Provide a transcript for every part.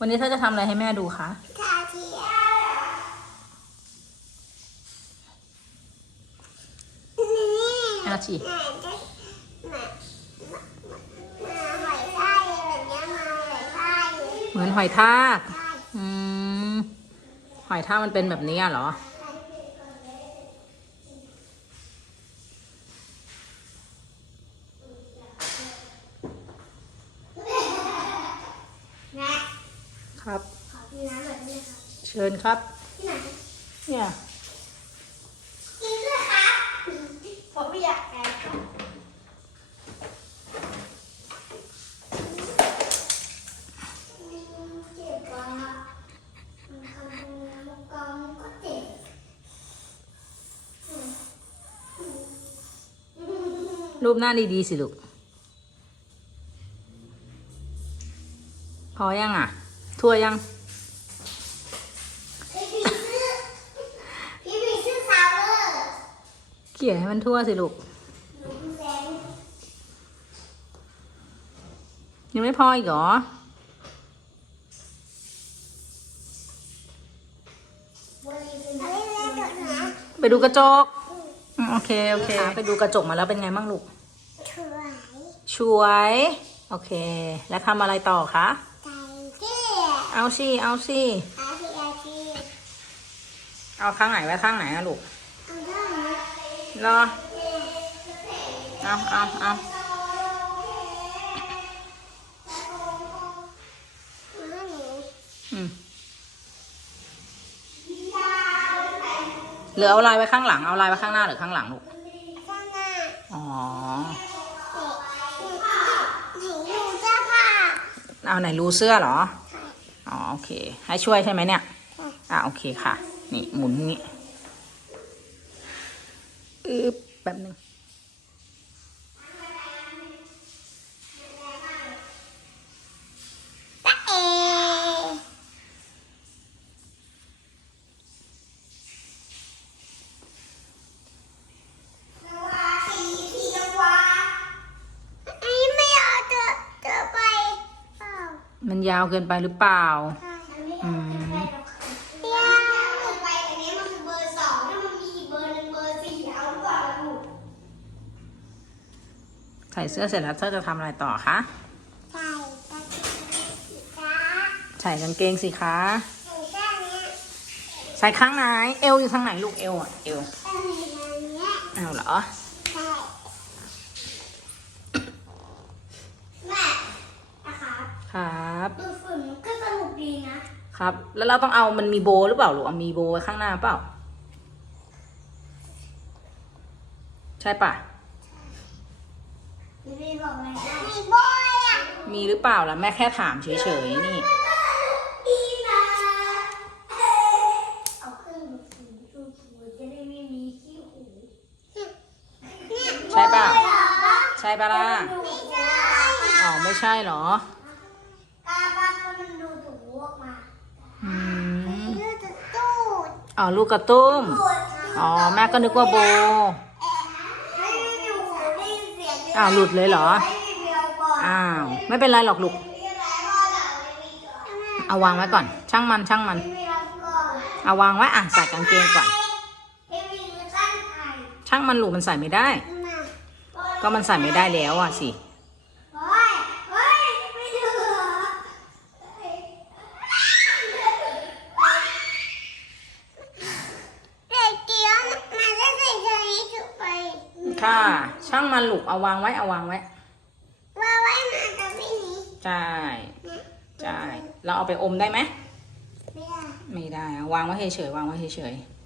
วันนี้เธอจะทำอะไรให้แม่ดูคะทาเทียนี่อาชีไหนจะมามามาหอยทากแบบเนี้ยมาหอยทากเลยเหมือนหอยทากอืมหอยทากมันเป็นแบบนี้อะเหรอ ครับ ขอกินน้ำแบบนี้ครับเชิญครับ ที่ไหนเนี่ยกินด้วยครับผมไม่อยากแอบเจ็บอะมันทำเป็นน้ำกองก็เจ็บรูปหน้าดีๆสิลูก พอยังอะ ทั่วยังพี่พีชื่อพี่พีชื่อซาวเลอร์เขี่ยให้มันทั่วสิลูกหนูแดงยังไม่พออีกเหรอบริเวณอะไรเล็กๆนะไปดูกระจกอืมโอเค โอเค ไปดูกระจกมาแล้วเป็นไงบ้างลูกถวายช่วย โอเค แล้วทำอะไรต่อคะใจเที่ เอาสิเอาสิอาพีอาพีเอาข้างไหนไว้ข้างไหนอะลูกเอาได้ไหมรอเอาเอาเอามาหนูอืมหรือเอาลายไว้ข้างหลัง เอาลายไว้ข้างหน้าหรือข้างหลังลูก ข้างหน้า อ๋อหนูหนูเสื้อผ้าเอาไหนรูเสื้อเหรอ อ๋อโอเค ให้ช่วยใช่ไหมเนี่ยอ่าโอเคค่ะ นี่หมุนนี้อึ๊บแป๊บนึง ตะเอไอ้ไม่เอาเธอเธอไปเปล่า มันยาวเกินไปหรือเปล่า อืมเดี๋ยวไปอันนี้มันคือเบอร์สองถ้ามันมีอีกเบอร์หนึ่งเบอร์สี่เอาหรือเปล่าลูกใส่เสื้อเสร็จแล้วเธอจะทำอะไรต่อคะ ใส่ตะก้าใส่กางเกงสิคะใส่แค่เนี้ยใส่ข้างไหน เอวอยู่ข้างไหนลูกเอวอะ เอวใส่อย่างเนี้ยเอาเหรอ ใช่แม่นะคะ ครับ ดูฝุ่นก็สนุกดีนะ ครับ แล้วเราต้องเอามันมีโบหรือเปล่าลูกเอามีโบไว้ข้างหน้าเปล่า ใช่ปะพี่พี่บอกเลยนะมีบอยอะมีหรือเปล่าล่ะแม่แค่ถามเฉยๆนี่ ดีนะเอาขึ้นมาถูถูถูจะได้ไม่มีขี้หูใช่เปล่าเหรอใช่ปะล่ะ ไม่ใช่อ๋อไม่ใช่เหรอกาบ้าก็ มันดูถูออกมาอืมดูถูตูดอ๋อลูกกระตุ้ม ตูดอ๋อแม่ก็นึกว่าโบ ไม่มีหูได้ยินเสียงอ้าวหลุดเลยเหรอ ไม่มีเบลก่อนอ้าว ไม่เป็นไรหรอกลูกเอาวางไว้ก่อน ช่างมันช่างมันเอาวางไว้อะใส่กางเกงก่อนช่างมันลูกมันใส่ไม่ได้ก็มันใส่ไม่ได้แล้วอะสิ ช่างมันลูกเอาวางไว้เอาวางไว้ใช่ใช่เราเอาไปอมได้ไหมไม่ได้อะวางไว้เฉยๆวางไว้เฉยๆ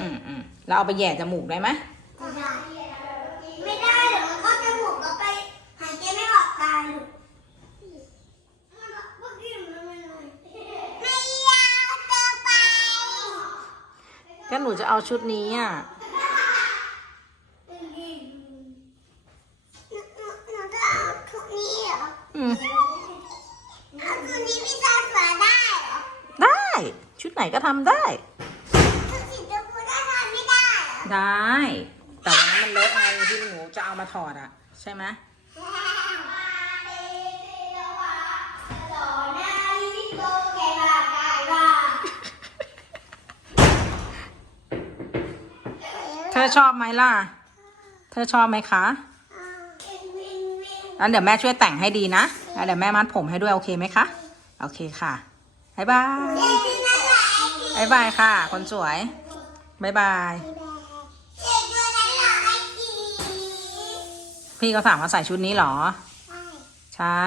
อืมอืมเราเอาไปแหย่จมูกได้ไหมไม่ได้เดี๋ยวมันเข้าจมูกแล้วไปหายใจไม่ออกตายลูกเมื่อกี้มันไม่เลยไม่ยาวเกินไป ก็ หนูจะเอาชุดนี้อะหนูหนูจะเอาชุดนี้เหรออืมเอาชุดนี้พี่ตาฝาได้เหรอได้ ชุดไหนก็ทำได้ ชุดสีชมพูได้ทำไม่ได้เหรอได้ แต่วันนั้นมันเลอะไงที่หนูจะเอามาถอดอะ ใช่ไหมแม่ ธอชอบไหมล่ะ เธอชอบไหมคะงั้นเดี๋ยวแม่ช่วยแต่งให้ดีนะแล้วเดี๋ยวแม่มัดผมให้ด้วยโอเคไหมคะ โอเคค่ะบ๊ายบายบ๊ายบายค่ะ คนสวยบ๊ายบาย พี่ก็ถามว่าใส่ชุดนี้เหรอ ใช่